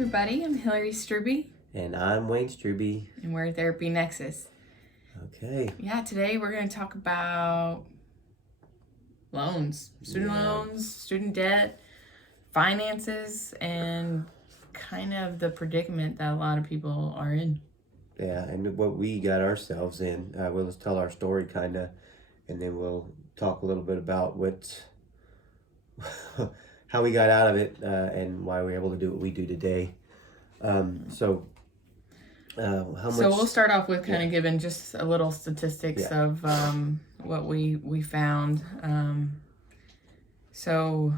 everybody. I'm Hilary Struby. And I'm Wayne Struby. And we're Therapy Nexus. Okay. Yeah, today we're going to talk about loans, student loans, student debt, finances, and kind of the predicament that a lot of people are in. Yeah, and what we got ourselves in. We'll just tell our story kind of, and then we'll talk a little bit about how we got out of it and why we're able to do what we do today. So we'll start off with kind of giving just a little statistics of what we found. So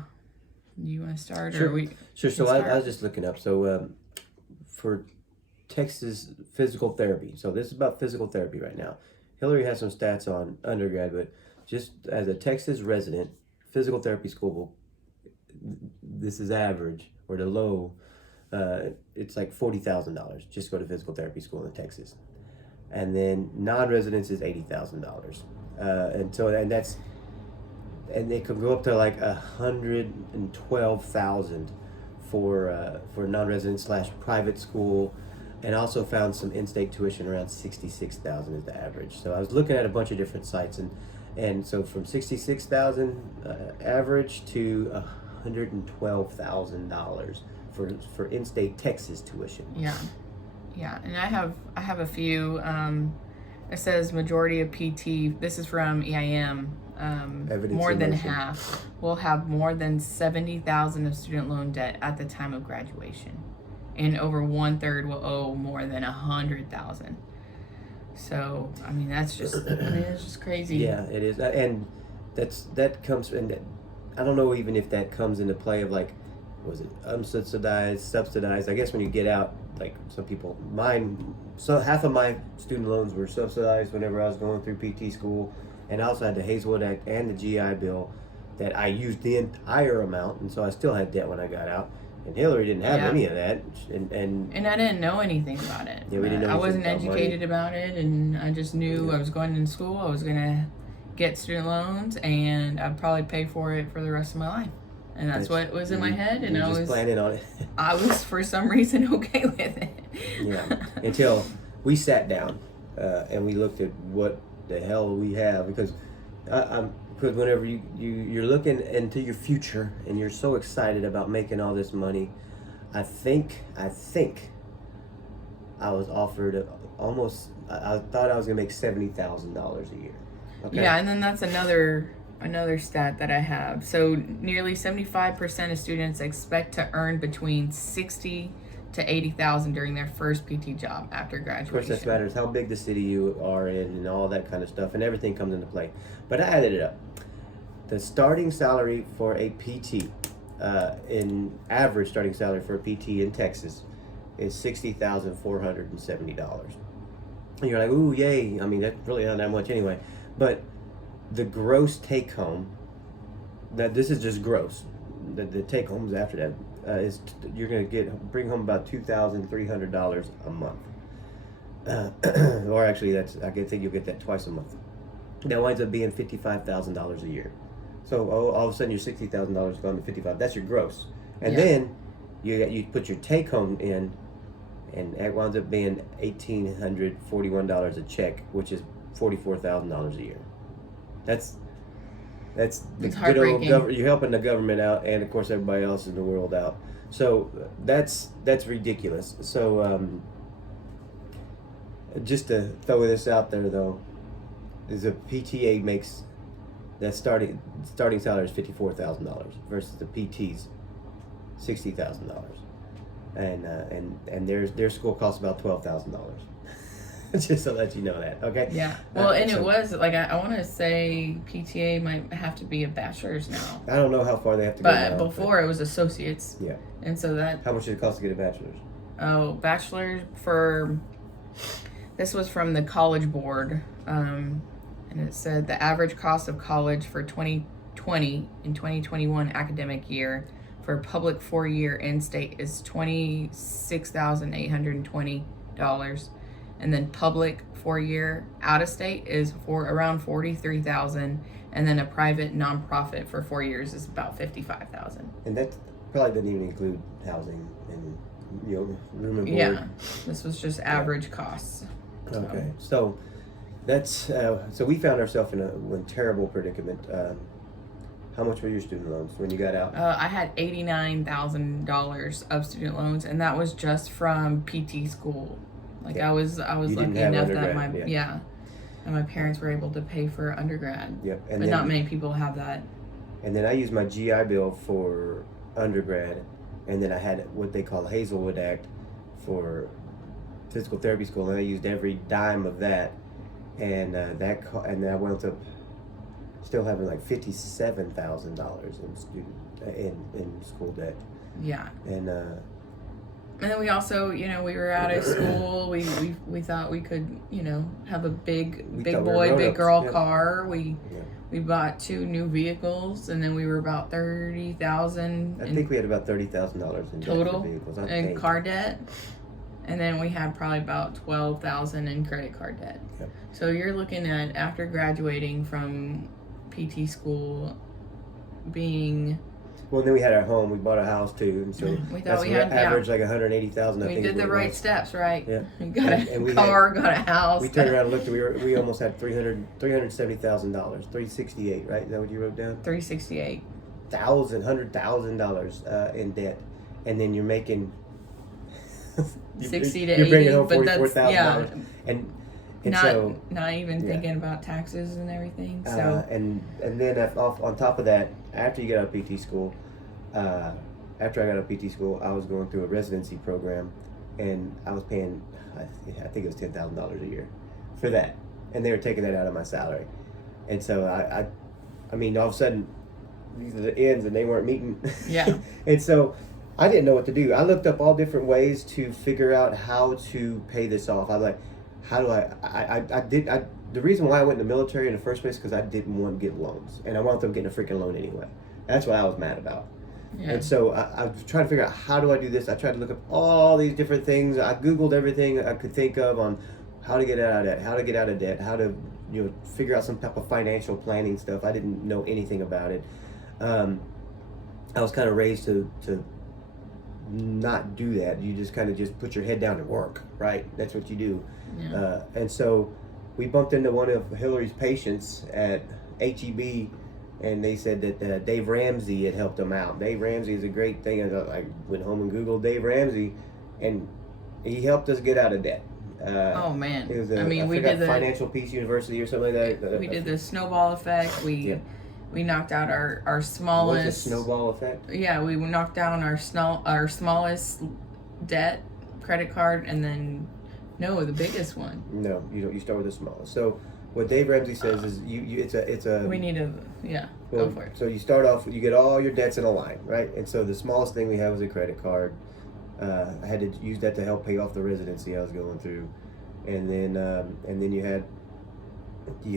you want to start? Sure. Sure. So I was just looking up. So for Texas physical therapy. So this is about physical therapy right now. Hilary has some stats on undergrad, but just as a Texas resident, physical therapy school, this is average, or the low, it's like $40,000 just go to physical therapy school in Texas. And then non-residents is $80,000. And they could go up to like $112,000 for non-resident / private school. And also found some in-state tuition around $66,000 is the average. So I was looking at a bunch of different sites, and so from $66,000 average to $112,000 for in-state Texas tuition. Yeah, and I have a few. It says majority of PT. This is from EIM. More than half will have more than $70,000 of student loan debt at the time of graduation. And over 1/3 will owe more than $100,000. So I mean it's just crazy. Yeah, it is, and that comes, and I don't know even if that comes into play of like, was it unsubsidized, subsidized? I guess when you get out, like some people, half of my student loans were subsidized whenever I was going through PT school, and I also had the Hazelwood Act and the GI Bill that I used the entire amount, and so I still had debt when I got out. And Hilary didn't have any of that, and I didn't know anything about it. Yeah, we didn't know. I wasn't educated about it, and I just knew I was going to school. I was gonna get student loans, and I'd probably pay for it for the rest of my life. And that's what was in my head, and I was planning on it. I was for some reason okay with it. Yeah, until we sat down and we looked at what the hell we have, because because whenever you're looking into your future and you're so excited about making all this money, I think I was offered almost. I thought I was gonna make $70,000 a year. Okay? Yeah, and then that's another stat that I have. So nearly 75% of students expect to earn between $60,000 to $80,000 during their first PT job after graduation. Of course, that matters how big the city you are in and all that kind of stuff, and everything comes into play. But I added it up. The starting salary for a PT, in average starting salary for a PT in Texas, is $60,470. And you're like, ooh, yay! I mean, that's really not that much anyway. But the gross take home, this is just gross. The take homes after that is you're gonna bring home about $2,300 a month, or actually I think you'll get that twice a month. That winds up being $55,000 a year. So all of a sudden your $60,000 gone to $55,000. That's your gross, and then you put your take home in, and it winds up being $1,841 a check, which is $44,000 a year. That's the good old government. You're helping the government out, and of course everybody else in the world out. So that's ridiculous. So just to throw this out there though, is a PTA makes that starting salary is $54,000 versus the PT's $60,000, and their school costs about $12,000. Just to let you know that, okay? Yeah. Well, it was like I want to say PTA might have to be a bachelor's now. I don't know how far they have to go. But before it was associates. Yeah. And so How much did it cost to get a bachelor's? Oh, bachelor's this was from the College Board, and it said the average cost of college for 2020 and 2021 academic year for public 4-year in-state is $26,820. And then public 4-year out of state is for around $43,000, and then a private nonprofit for 4 years is about $55,000. And that probably doesn't even include housing and room and board. Yeah, this was just average costs. Okay, so that's so we found ourselves in a terrible predicament. How much were your student loans when you got out? I had $89,000 of student loans, and that was just from PT school. Like I was lucky enough that my parents were able to pay for undergrad. Yep, but not many people have that. And then I used my GI Bill for undergrad, and then I had what they call Hazelwood Act for physical therapy school, and I used every dime of that, and and I wound up still having like $57,000 in student in school debt. Yeah. And then we also, we were out of school. We thought we could, have a big boy, big girl car. We bought 2 new vehicles, and then we were about $30,000. I think we had about $30,000 in total vehicles. in car debt. And then we had probably about $12,000 in credit card debt. Yep. So you're looking at, after graduating from PT school, being... Well, then we had our home. We bought a house too, and so we thought we had average like $180,000. We did the right steps, right? Yeah. We got a car, got a house. We turned around and looked. We almost had $370,000, $368, right? Is that what you wrote down? $368. $100,000 in debt, and then you're making 60 to 80. You're bringing home $44,000, and so not even thinking about taxes and everything. So and then on top of that, after you get out of PT school, after I got out of PT school, I was going through a residency program, and I was paying, I think it was $10,000 a year for that, and they were taking that out of my salary, and so I mean, all of a sudden, these are the ends, and they weren't meeting. Yeah. And so I didn't know what to do. I looked up all different ways to figure out how to pay this off. I was like, how do the reason why I went in the military in the first place, because I didn't want to get loans, and I wound up getting a freaking loan anyway. That's what I was mad about. Yeah. And so I was trying to figure out, how do I do this? I tried to look up all these different things. I Googled everything I could think of on how to get out of debt, how to figure out some type of financial planning stuff. I didn't know anything about it. I was kind of raised to not do that. You just kind of just put your head down and work, right? That's what you do. Yeah. And so we bumped into one of Hilary's patients at HEB, and they said that Dave Ramsey had helped them out. Dave Ramsey is a great thing. I went home and Googled Dave Ramsey, and he helped us get out of debt. Oh man! It was we did the Financial Peace University or something like that. We did the snowball effect. We knocked out our smallest. What's the snowball effect? Yeah, we knocked down our smallest debt, credit card, and then the biggest one. No, you don't. You start with the smallest. So what Dave Ramsey says is it's a. We need to go for it. So you start off, you get all your debts in a line, right? And so the smallest thing we have is a credit card. I had to use that to help pay off the residency I was going through, and then you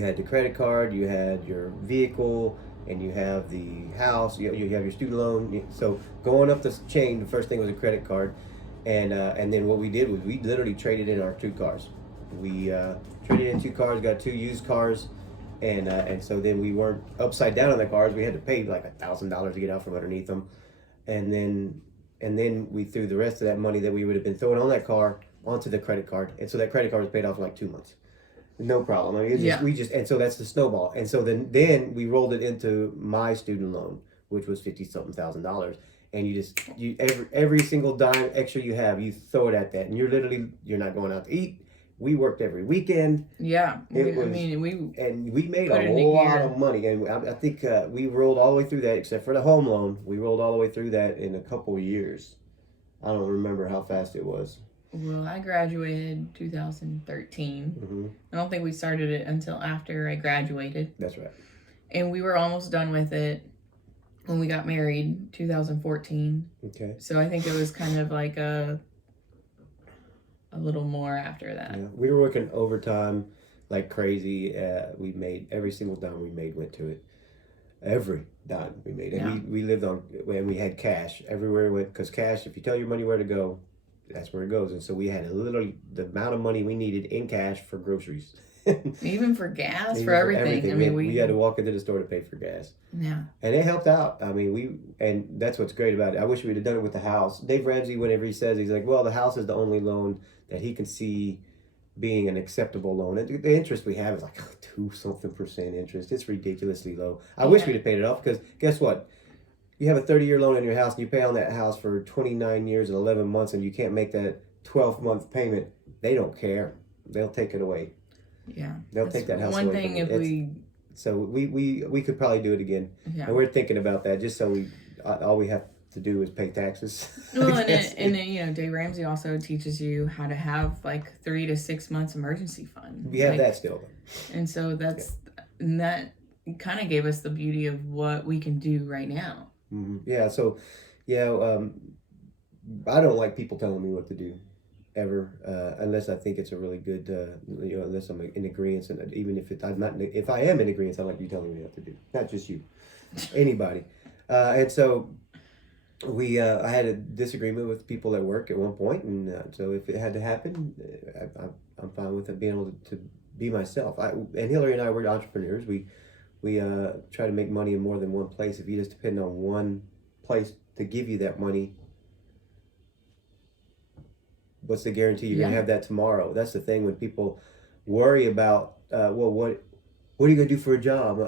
had the credit card, you had your vehicle, and you have the house. You have your student loan. So going up the chain, the first thing was a credit card, and then what we did was we literally traded in our 2 cars. We traded in 2 cars, got 2 used cars, and so then we weren't upside down on the cars. We had to pay like $1,000 to get out from underneath them, and then we threw the rest of that money that we would have been throwing on that car onto the credit card, and so that credit card was paid off in like 2 months. No problem. I mean, and so that's the snowball. And so then we rolled it into my student loan, which was $50-something thousand. And you every single dime extra you have, you throw it at that. And you're not going out to eat. We worked every weekend. Yeah. We made a lot of money. And I think we rolled all the way through that, except for the home loan. We rolled all the way through that in a couple of years. I don't remember how fast it was. Well, I graduated 2013. Mm-hmm. I don't think we started it until after I graduated. That's right. And we were almost done with it when we got married, 2014. Okay. So I think it was kind of like a little more after that. Yeah. We were working overtime like crazy. We made every single dime we made went to it. Every dime we made. And we lived on, when we had cash everywhere we went, because cash, if you tell your money where to go, that's where it goes. And so we had literally the amount of money we needed in cash for groceries. Even for gas, for everything. I mean, we had to walk into the store to pay for gas. Yeah. And it helped out. I mean, and that's what's great about it. I wish we'd have done it with the house. Dave Ramsey, whenever he says, he's like, well, the house is the only loan that he can see being an acceptable loan. And the interest we have is like 2% interest. It's ridiculously low. I wish we'd have paid it off, because guess what? You have a 30-year loan on your house and you pay on that house for 29 years and 11 months and you can't make that 12-month payment. They don't care. They'll take it away. Yeah. They'll take that house one away. Thing if we... So we could probably do it again. Yeah. And we're thinking about that, just so all we have to do is pay taxes. Well, and you know, Dave Ramsey also teaches you how to have like 3 to 6 months emergency fund. We have that still. And so and that kind of gave us the beauty of what we can do right now. Mm-hmm. Yeah. So, I don't like people telling me what to do, ever, unless I think it's a really good, unless I'm in agreement, and even if I am in agreement, I like you telling me what to do, not just you, anybody. And so I had a disagreement with people at work at one point, and so if it had to happen, I'm fine with it, being able to be myself. And Hilary and I were entrepreneurs. We try to make money in more than one place. If you just depend on one place to give you that money, what's the guarantee you're gonna have that tomorrow? That's the thing when people worry about, well, what are you gonna do for a job?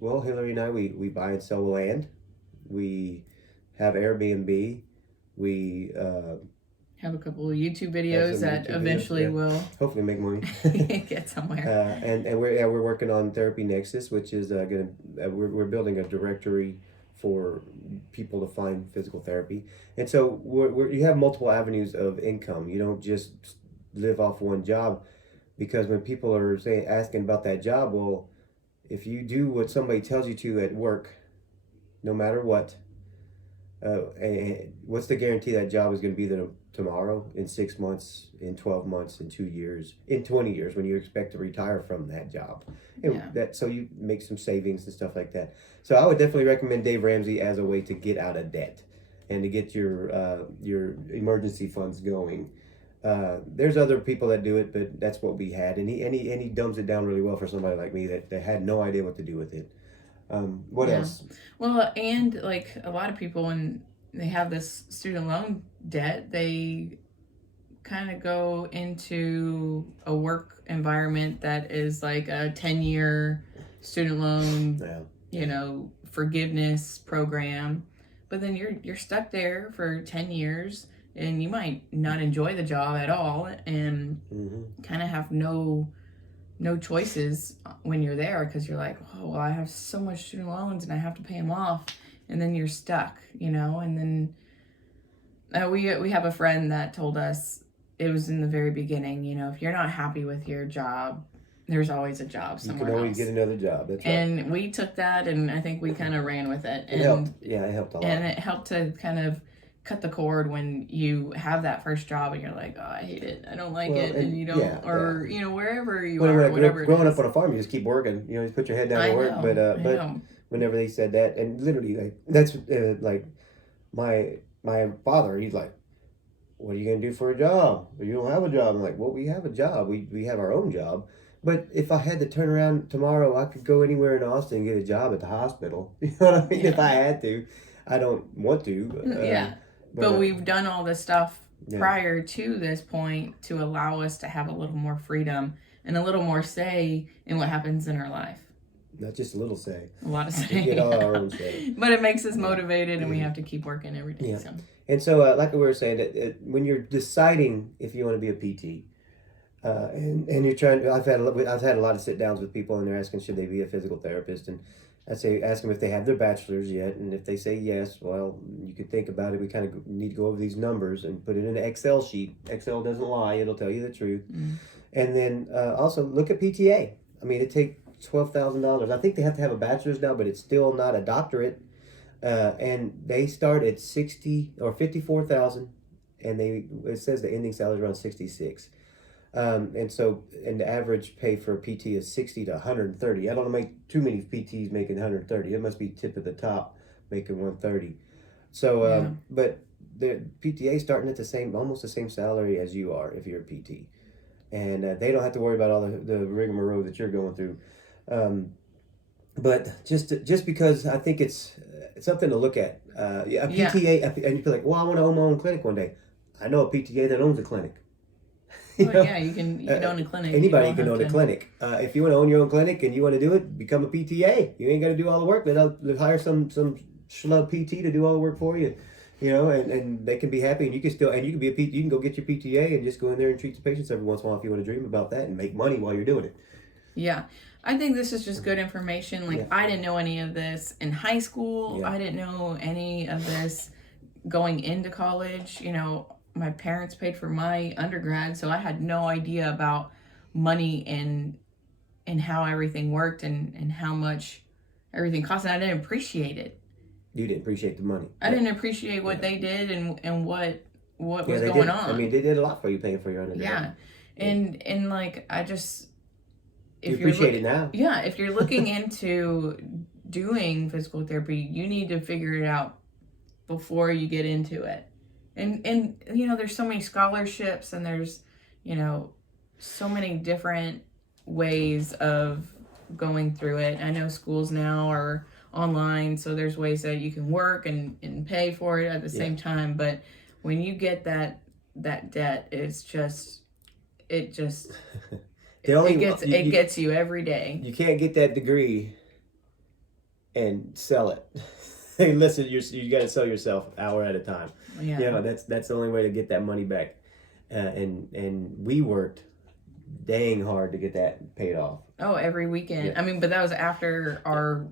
Well, Hilary and I, we buy and sell land. We have Airbnb. We have a couple of YouTube videos that eventually will hopefully make money. Get somewhere. And we're working on Therapy Nexus, which is we're building a directory for people to find physical therapy. And so you have multiple avenues of income. You don't just live off one job, because when people are asking about that job, well, if you do what somebody tells you to at work, no matter what, what's the guarantee that job is going to be there tomorrow, in 6 months, in 12 months, in 2 years, in 20 years, when you expect to retire from that job? And so you make some savings and stuff like that. So I would definitely recommend Dave Ramsey as a way to get out of debt and to get your emergency funds going. There's other people that do it, but that's what we had, and he dumbs it down really well for somebody like me that had no idea what to do with it. What else? Well, and like a lot of people, when they have this student loan debt, they kind of go into a work environment that is like a 10-year student loan, forgiveness program. But then you're stuck there for 10 years, and you might not enjoy the job at all, and kind of have no choices when you're there, because you're like, oh, well, I have so much student loans and I have to pay them off, and then you're stuck, and then we have a friend that told us, it was in the very beginning, if you're not happy with your job, there's always a job somewhere else. You can always get another job. That's right. And we took that, and I think we kind of ran with it. It helped. Yeah, it helped a lot. And it helped to kind of cut the cord when you have that first job and you're like, oh, I hate it, I don't like it, and you don't, wherever you are, whatever. Growing up on a farm, you just keep working. You just put your head down and work. But whenever they said that, and literally, like, that's like my father. He's like, what are you gonna do for a job? You don't have a job. I'm like, well, we have a job. We have our own job. But if I had to turn around tomorrow, I could go anywhere in Austin and get a job at the hospital. You know what I mean? If I had to. I don't want to. But we've done all this stuff prior to this point to allow us to have a little more freedom and a little more say in what happens in our life. Not just a little say. A lot of say. We get all our own say. But it makes us motivated, and we have to keep working every day. Yeah. So. And so, like we were saying, when you're deciding if you want to be a PT, and you're trying, I've had a lot of sit downs with people, and they're asking, should they be a physical therapist? And I say, ask them if they have their bachelor's yet, and if they say yes, well, you could think about it. We kind of need to go over these numbers and put it in an Excel sheet. Excel doesn't lie; it'll tell you the truth. And then also look at PTA. I mean, it takes $12,000. I think they have to have a bachelor's now, but it's still not a doctorate. And they start at $60,000 or $54,000, and it says the ending salary is around $66,000. And the average pay for a PT is $60 to $130. I don't know too many PTs making $130. It must be tip of the top making $130. So, but the PTA starting at almost the same salary as you are if you're a PT. and they don't have to worry about all the rigmarole that you're going through. But just because I think it's something to look at. A PTA, and you feel like, well, I want to own my own clinic one day. I know a PTA that owns a clinic. You can own a clinic. Anybody can own a clinic. If you want to own your own clinic and you want to do it, become a PTA. You ain't got to do all the work. They'll hire some schlub PT to do all the work for you. And they can be happy, and you can be a PT. You can go get your PTA and just go in there and treat the patients every once in a while if you want to dream about that and make money while you're doing it. Yeah. I think this is just good information. Like, I didn't know any of this in high school. I didn't know any of this going into college. My parents paid for my undergrad, so I had no idea about money and how everything worked and how much everything cost. And I didn't appreciate it. You didn't appreciate the money. I didn't appreciate what they did and what was going on. I mean, they did a lot for you paying for your undergrad. Yeah. And like, I just... You appreciate it now. Yeah, if you're looking into doing physical therapy, you need to figure it out before you get into it. And there's so many scholarships, and there's, so many different ways of going through it. I know schools now are online, so there's ways that you can work and pay for it at the same time. But when you get that debt, it gets you every day. You can't get that degree and sell it. Hey, listen, you got to sell yourself an hour at a time. Yeah. That's the only way to get that money back. And we worked dang hard to get that paid off. Oh, every weekend. Yeah. I mean, but that was after our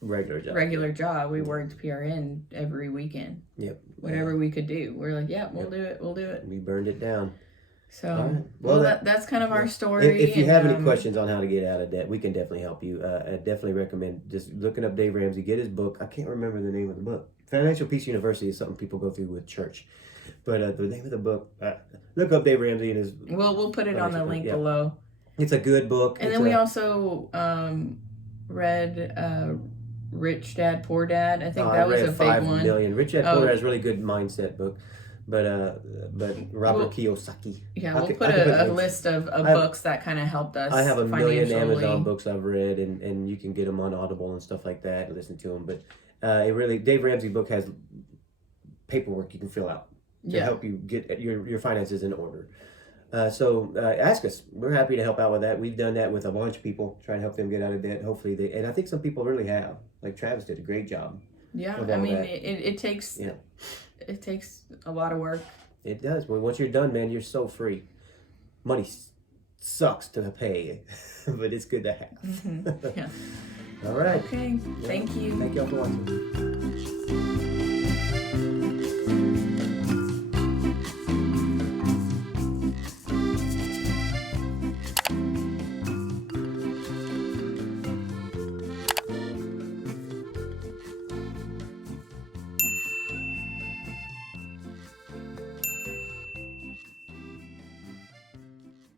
regular job. We worked PRN every weekend. Yep. Whatever we could do. We're like, we'll do it. We burned it down. So, right. Well, that's kind of our story. If you have any questions on how to get out of debt, we can definitely help you. I definitely recommend just looking up Dave Ramsey. Get his book. I can't remember the name of the book. Financial Peace University is something people go through with church. But the name of the book, look up Dave Ramsey and his... We'll put it on the link below. It's a good book. And then we also read Rich Dad, Poor Dad. I think that was a big 5 one. Million. Rich Dad, Poor Dad is a really good mindset book. But Robert Kiyosaki. Yeah, we'll put a list of books that kind of helped us. I have a million Amazon books I've read, and you can get them on Audible and stuff like that and listen to them. But Dave Ramsey book has paperwork you can fill out to help you get your finances in order. So ask us. We're happy to help out with that. We've done that with a bunch of people, trying to help them get out of debt. Hopefully and I think some people really have. Like Travis did a great job. Yeah, I mean, it takes... Yeah. It takes a lot of work. It does. Well, once you're done, man, you're so free. Money sucks to pay, but it's good to have. Mm-hmm. Yeah. All right. Okay. Thank you. Thank y'all for watching.